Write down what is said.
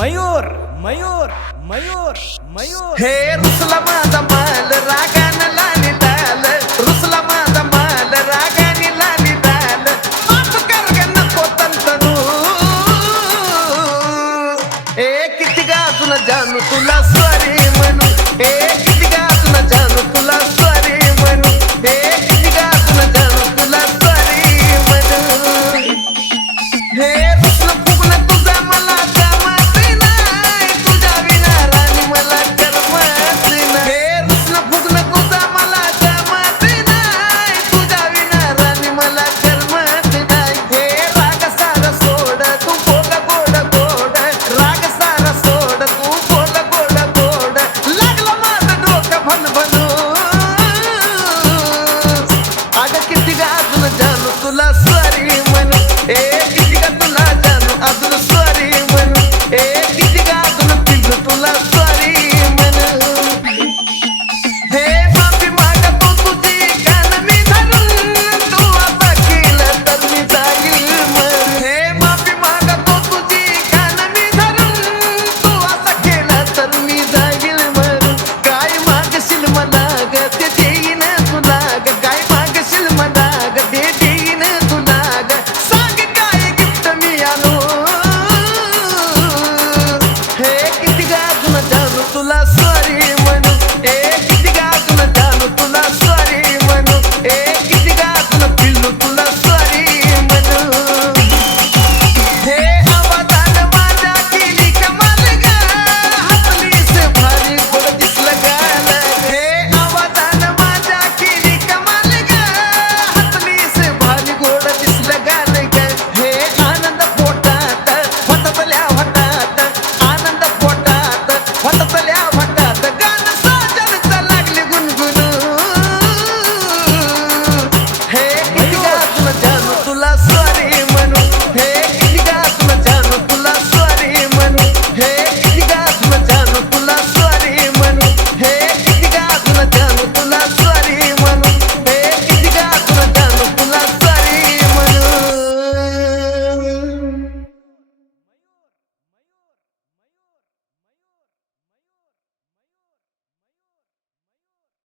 मयूर मयूर मयूर मयूर हे रुसला माझा माल रागानं लाली लाल, रुसला माझा माल रागाने लाली लाल, माफ कर ग नको तंतनू. किती गाजून जानू तुला स्वारी म्हणू, किती गाजून जानू तुला स्वारी म्हणू, किती गाजून जानू तुला स्वारी म्हणू. हे रुसलं फुगलं तुझा मला जमत नाही, तुझ्या विना राणी मला करमत नाही. हे रुसलं फुगलं तुझा मला जमत नाही, तुझ्या विना राणी मला करमत नाही. हे राग सारा सोड तू बोल गोड गोड, राग सारा सोड तू बोल गोड गोड, लागलं माझं डोकं भनभनू. अगं किती गाजून जानू तुला स्वारी म्हणू, किती का तुला जानू अजून स्वारी म्हणू, किती का अजून पिलू तुला स्वारी म्हणू. हे माफी मागतो तुझी कान मी धरून, तू असं केलं तर मी जाईल मरून. हे माफी मागतो तुझी कान मी धरून, तू असं केलं तर मी जाईल मरून. काय मागशील मला ग ते देईन तुला ग, काय मागशील मला ग ते देईन तुला ग, सांग काय गिफ्ट मी आणू. हे किती गाजून जानू तुला स्वारी म्हणू, किती गाजून जानू तुला स्वारी म्हणू, किती गाजून पिल्लू तुला स्वारी म्हणू. हे आवाजान माझ्या केली कमाल ग, हसलीस भारी गोड दिसलं गाल. हे आवाजान माझ्या केली कमाल ग, हसलीस भारी गोड दिसलं गाल ग. हे आनंद पोटात होतल्या होतात, आनंद पोटात होतल्या